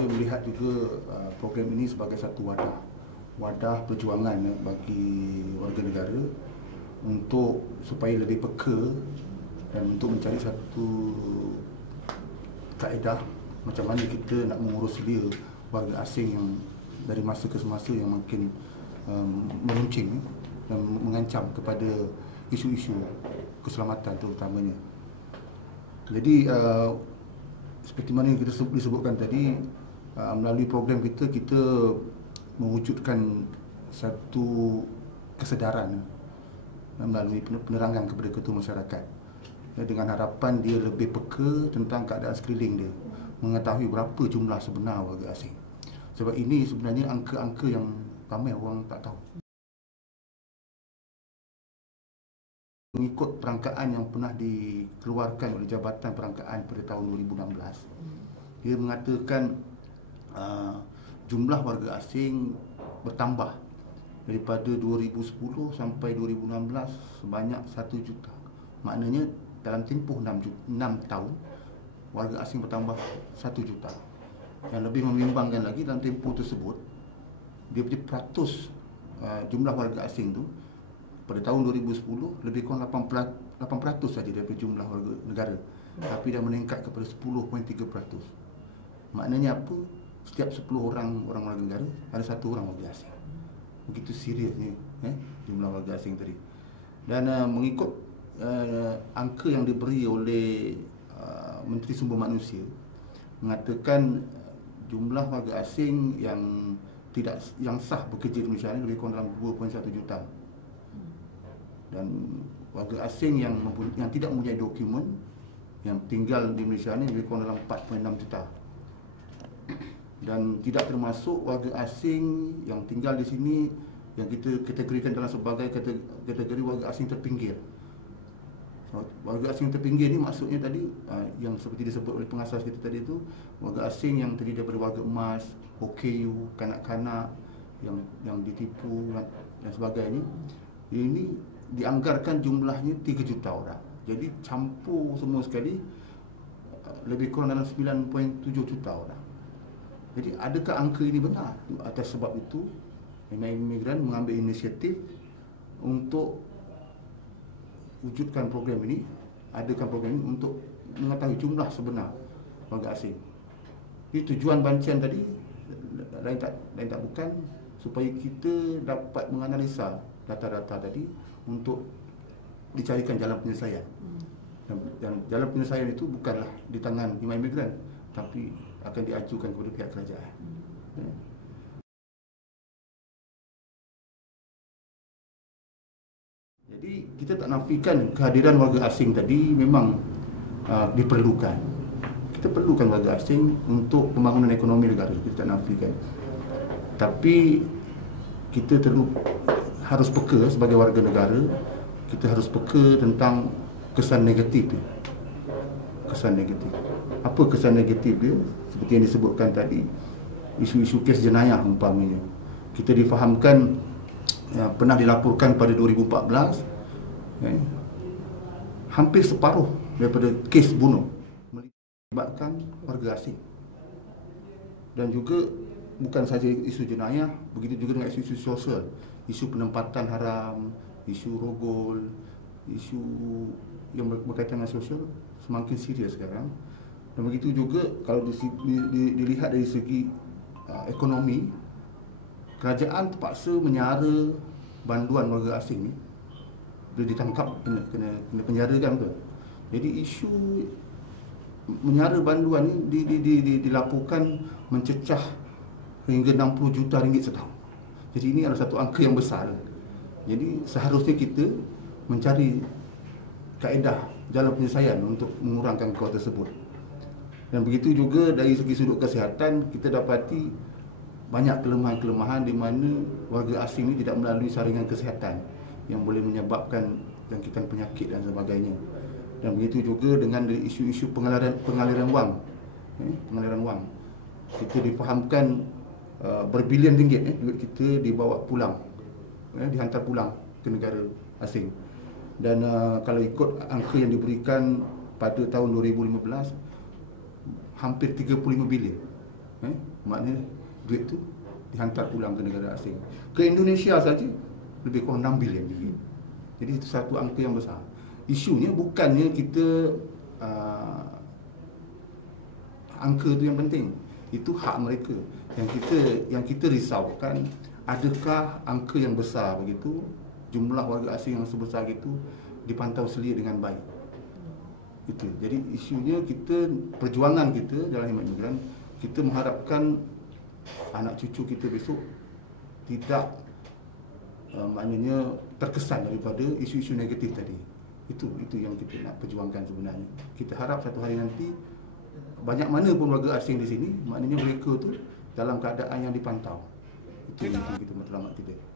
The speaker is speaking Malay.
melihat juga uh, program ini sebagai satu wadah wadah perjuangan eh, bagi warga negara untuk supaya lebih peka dan untuk mencari satu kaedah macam mana kita nak mengurus dia warga asing yang dari masa ke semasa yang makin um, meruncing eh, dan mengancam kepada isu-isu keselamatan terutamanya. Jadi uh, seperti mana yang kita sebut, disebutkan tadi uh, melalui program kita kita mewujudkan satu kesedaran uh, melalui penerangan kepada ketua masyarakat. Ya, dengan harapan dia lebih peka tentang keadaan sekeliling dia mengetahui berapa jumlah sebenar warga asing. Sebab ini sebenarnya angka-angka yang ramai orang tak tahu. Mengikut perangkaan yang pernah dikeluarkan oleh Jabatan Perangkaan pada tahun 2016 dia mengatakan uh, jumlah warga asing bertambah daripada 2010 sampai 2016 sebanyak 1 juta maknanya dalam tempoh 6, 6 tahun warga asing bertambah 1 juta yang lebih membimbangkan lagi dalam tempoh tersebut dia punya peratus uh, jumlah warga asing tu pada tahun 2010 lebih kurang 8%, 8% saja daripada jumlah warga negara tapi dah meningkat kepada 10.3%. Maknanya apa? Setiap 10 orang orang warga negara ada satu orang warga asing. Begitu seriusnya eh, jumlah warga asing tadi. Dan uh, mengikut uh, angka yang diberi oleh uh, Menteri Sumber Manusia mengatakan jumlah warga asing yang tidak yang sah bekerja di Malaysia ini lebih kurang dalam 2.1 juta dan warga asing yang yang tidak mempunyai dokumen yang tinggal di Malaysia ini lebih kurang dalam 4.6 juta dan tidak termasuk warga asing yang tinggal di sini yang kita kategorikan dalam sebagai kategori warga asing terpinggir warga asing terpinggir ni maksudnya tadi ah, yang seperti disebut oleh pengasas kita tadi tu warga asing yang terdiri daripada warga emas, OKU, kanak-kanak yang yang ditipu dan sebagainya ini dianggarkan jumlahnya 3 juta orang. Jadi campur semua sekali uh, lebih kurang dalam 9.7 juta orang. Jadi adakah angka ini benar? Atas sebab itu imigran mengambil inisiatif untuk wujudkan program ini, adakan program ini untuk mengetahui jumlah sebenar warga asing. Ini tujuan bancian tadi lain tak lain tak bukan supaya kita dapat menganalisa data-data tadi untuk dicarikan jalan penyelesaian. Dan, dan jalan penyelesaian itu bukanlah di tangan imigran tapi akan diajukan kepada pihak kerajaan. Ya. Jadi kita tak nafikan kehadiran warga asing tadi memang uh, diperlukan. Kita perlukan warga asing untuk pembangunan ekonomi negara. Kita tak nafikan. Tapi kita perlu harus peka sebagai warga negara kita harus peka tentang kesan negatif dia kesan negatif. Apa kesan negatif dia? Seperti yang disebutkan tadi isu-isu kes jenayah umpamanya. Kita difahamkan ya, pernah dilaporkan pada 2014 eh, hampir separuh daripada kes bunuh melibatkan warga asing. Dan juga bukan saja isu jenayah begitu juga dengan isu-isu sosial. Isu penempatan haram, isu rogol, isu yang berkaitan dengan sosial semakin serius sekarang. Dan begitu juga kalau di, di, di, dilihat dari segi uh, ekonomi, kerajaan terpaksa menyara banduan warga asing ni bila ditangkap kena kena kena penjarakan tu. Jadi isu menyara banduan ni di, di, di, di, dilaporkan mencecah hingga 60 juta ringgit setahun. Jadi ini adalah satu angka yang besar. Jadi seharusnya kita mencari kaedah jalan penyelesaian untuk mengurangkan kos tersebut. Dan begitu juga dari segi sudut kesihatan kita dapati banyak kelemahan-kelemahan di mana warga asing ini tidak melalui saringan kesihatan yang boleh menyebabkan jangkitan penyakit dan sebagainya. Dan begitu juga dengan isu-isu pengaliran pengaliran wang. Eh, pengaliran wang. Kita difahamkan Uh, berbilion ringgit eh, duit kita dibawa pulang eh, dihantar pulang ke negara asing dan uh, kalau ikut angka yang diberikan pada tahun 2015 hampir 35 bilion eh, Maknanya duit tu dihantar pulang ke negara asing. Ke Indonesia saja lebih kurang 6 bilion ringgit. Jadi itu satu angka yang besar. Isunya bukannya kita uh, angka itu yang penting. Itu hak mereka. Yang kita yang kita risaukan adakah angka yang besar begitu jumlah warga asing yang sebesar itu dipantau selia dengan baik. Itu. Jadi isunya kita perjuangan kita dalam khidmat imigran kita mengharapkan anak cucu kita besok tidak uh, maknanya terkesan daripada isu-isu negatif tadi. Itu itu yang kita nak perjuangkan sebenarnya. Kita harap satu hari nanti banyak mana pun warga asing di sini, maknanya mereka tu dalam keadaan yang dipantau. Itu yang kita matlamat kita.